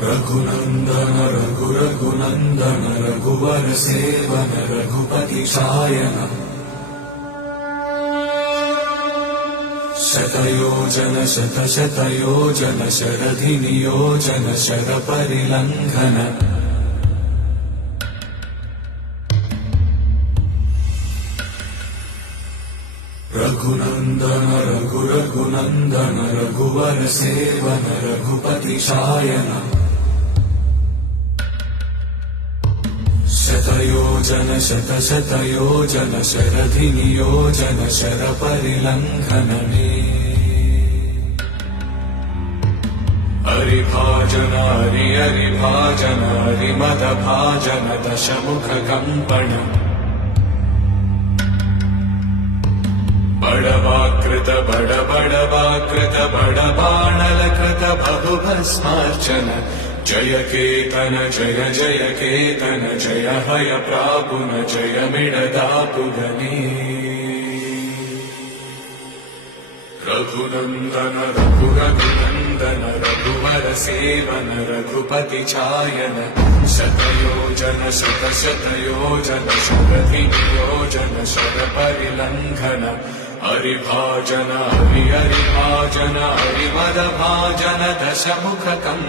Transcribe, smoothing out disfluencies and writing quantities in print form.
रघुनन्दन रघुनन्दन रघुवर सेवन रघुपति चायन शतयोजन शतशतयोजन शरधि नियोजन शरपरिलङ्घन रघुनन्दन रघुनन्दन रघुवर सेवन रघुपति चायन शतयोजन शतशतयोजन शरधि नियोजन शरपरिलङ्घन हरिभाजन हरिभाजन हरिमदभाजन दशमुख कम्पण बड़वाकृत बड़वाकृत बड़बाणलकृत बहुभस्मार्चन जय केतन जय जय केतन जय हय प्रापुन जय मिडदापुगनी रघुनन्दन रघुनन्दन रघुवर सेवन रघुपति चायन शतयोजन शतशतयोजन शरधि नियोजन शरपरिलङ्घन हरिभाजन हरिभाजन हरिमदभाजन दशमुख कम्पन